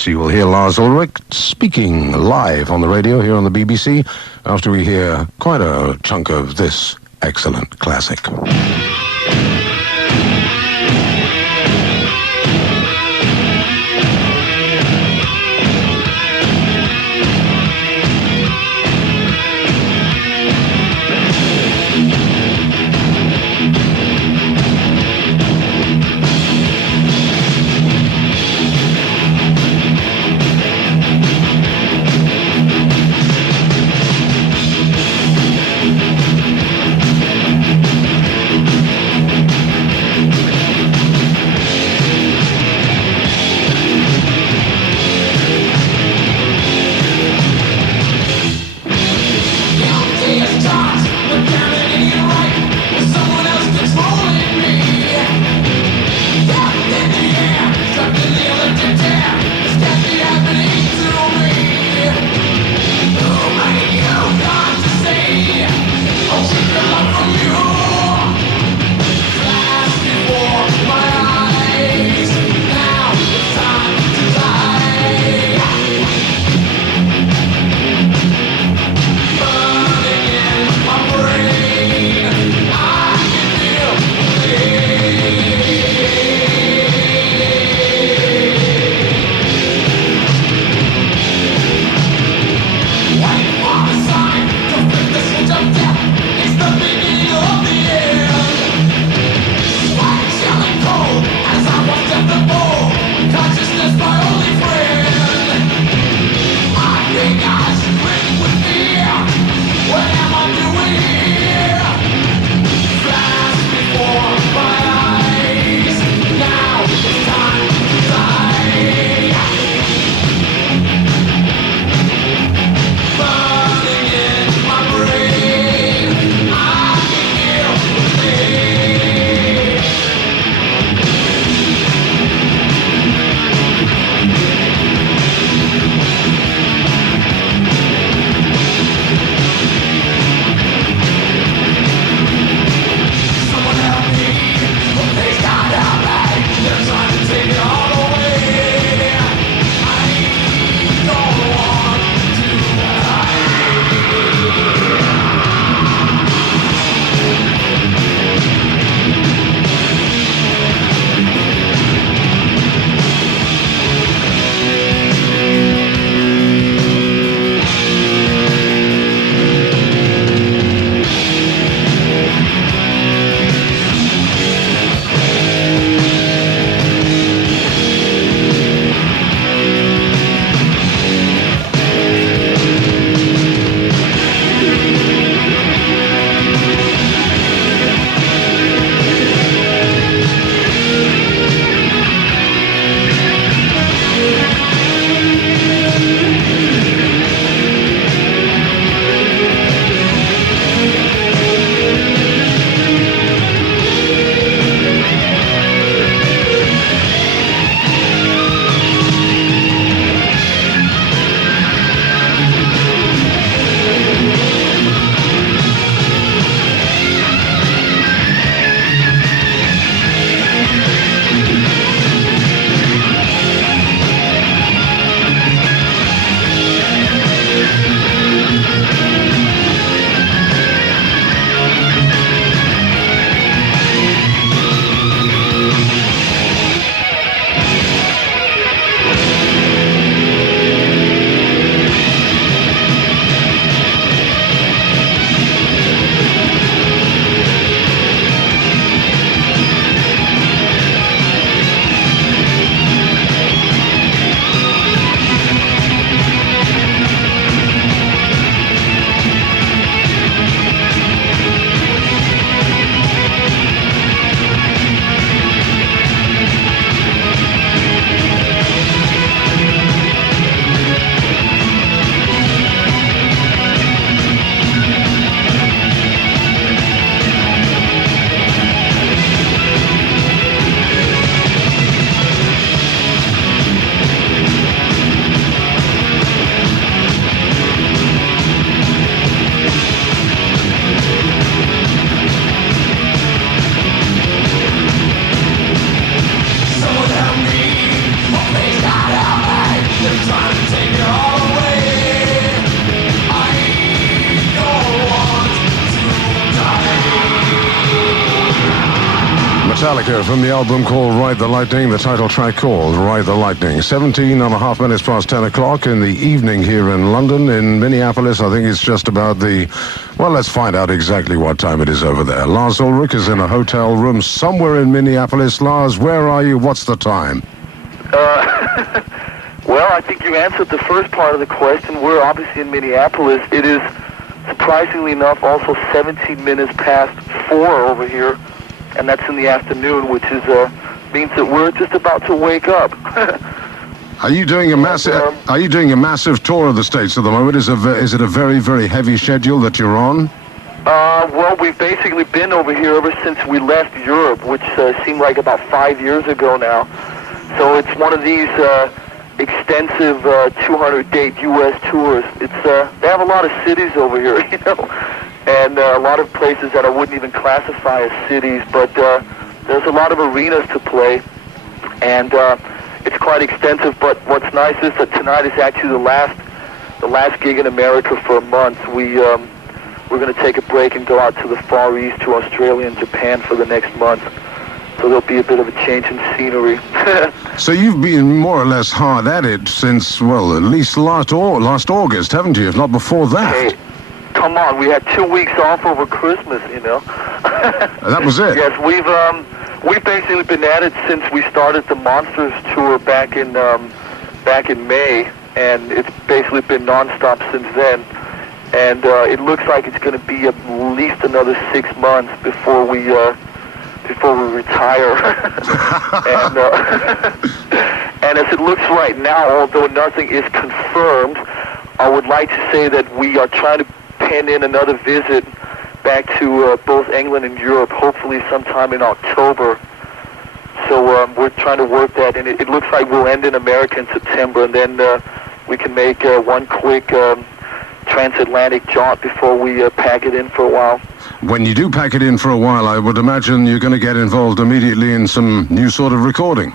minutes, you will hear Lars Ulrich speaking live on the radio here on the BBC after we hear quite a chunk of this excellent classic. Metallica from the album called Ride the Lightning, the title track called Ride the Lightning. 17 and a half minutes past 10 o'clock in the evening here in London. In Minneapolis, I think it's just about well, let's find out exactly what time it is over there. Lars Ulrich is in a hotel room somewhere in Minneapolis. Lars, where are you? What's the time? Well, I think you answered the first part of the question. We're obviously in Minneapolis. It is, surprisingly enough, also 17 minutes past 4 over here. And that's in the afternoon, which is means that we're just about to wake up. Are you doing a massive tour of the States at the moment? Is it a very, very heavy schedule that you're on? Well, we've basically been over here ever since we left Europe, which seemed like about 5 years ago now. So it's one of these extensive 200-date U.S. tours. It's they have a lot of cities over here, you know. And a lot of places that I wouldn't even classify as cities, but there's a lot of arenas to play, and it's quite extensive. But what's nice is that tonight is actually the last gig in America for a month. We're going to take a break and go out to the Far East, to Australia and Japan for the next month. So there'll be a bit of a change in scenery. So you've been more or less hard at it since, well, at least last August, haven't you? If not before that. Hey. Come on, we had 2 weeks off over Christmas, you know. That was it. Yes, we've basically been at it since we started the Monsters tour back in May, and it's basically been nonstop since then. And it looks like it's going to be at least another 6 months before we retire. And as it looks right now, although nothing is confirmed, I would like to say that we are trying to pen in another visit back to both England and Europe, hopefully sometime in October. So we're trying to work that, and it looks like we'll end in America in September, and then we can make one quick transatlantic jaunt before we pack it in for a while. When you do pack it in for a while, I would imagine you're going to get involved immediately in some new sort of recording.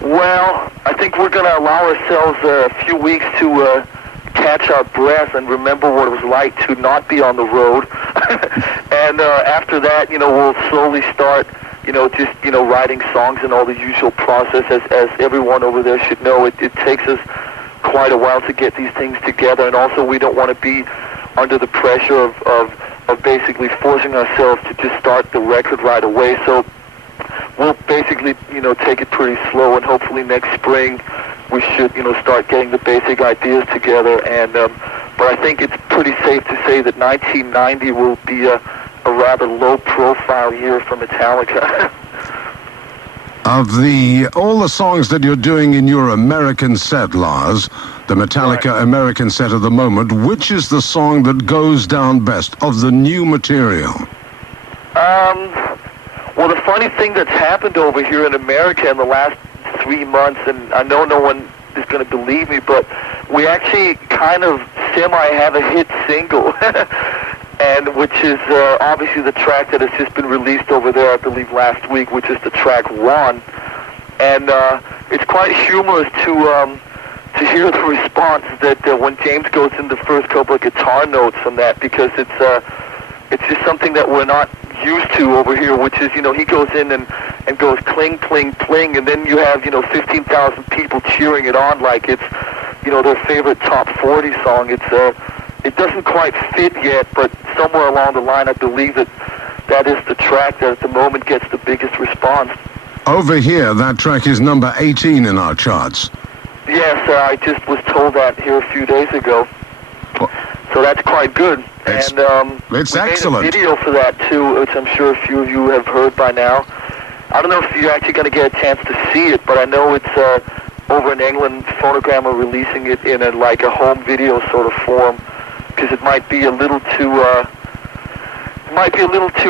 Well, I think we're going to allow ourselves a few weeks to catch our breath and remember what it was like to not be on the road. And after that, you know, we'll slowly start, you know, just, you know, writing songs and all the usual process. As everyone over there should know, it takes us quite a while to get these things together. And also we don't want to be under the pressure of basically forcing ourselves to just start the record right away. So we'll basically, you know, take it pretty slow, and hopefully next spring we should, you know, start getting the basic ideas together. And but I think it's pretty safe to say that 1990 will be a rather low-profile year for Metallica. Of all the songs that you're doing in your American set, Lars, the Metallica Right. American set at the moment, which is the song that goes down best of the new material? Well, the funny thing that's happened over here in America in the last 3 months, and I know no one is going to believe me, but we actually kind of have a hit single, and which is obviously the track that has just been released over there, I believe, last week, which is the track One. And it's quite humorous to hear the response that when James goes in the first couple of guitar notes from that, because it's just something that we're not used to over here, which is, you know, he goes in and goes cling, cling, cling, and then you have, you know, 15,000 people cheering it on like it's, you know, their favorite top 40 song. It doesn't quite fit yet, but somewhere along the line I believe that is the track that at the moment gets the biggest response. Over here, that track is number 18 in our charts. Yes, I just was told that here a few days ago. So that's quite good. It's we excellent. made a video for that too, which I'm sure a few of you have heard by now. I don't know if you're actually going to get a chance to see it, but I know it's over in England. Phonogram are releasing it in like a home video sort of form, because it might be a little too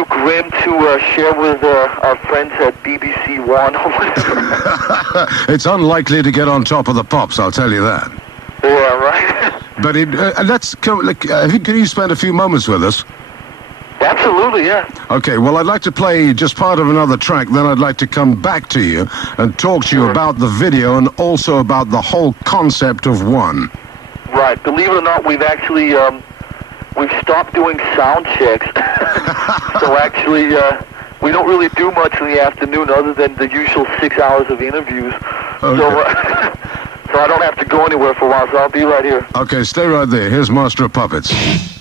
grim to share with our friends at BBC One or whatever. It's unlikely to get on top of the pops, I'll tell you that. Yeah, right. But can you spend a few moments with us? Absolutely, yeah. Okay, well, I'd like to play just part of another track, then I'd like to come back to you and talk to you about the video and also about the whole concept of One. Right. Believe it or not, we've actually we've stopped doing sound checks. So actually, we don't really do much in the afternoon other than the usual 6 hours of interviews. Okay. So I don't have to go anywhere for a while, so I'll be right here. Okay, stay right there. Here's Master of Puppets.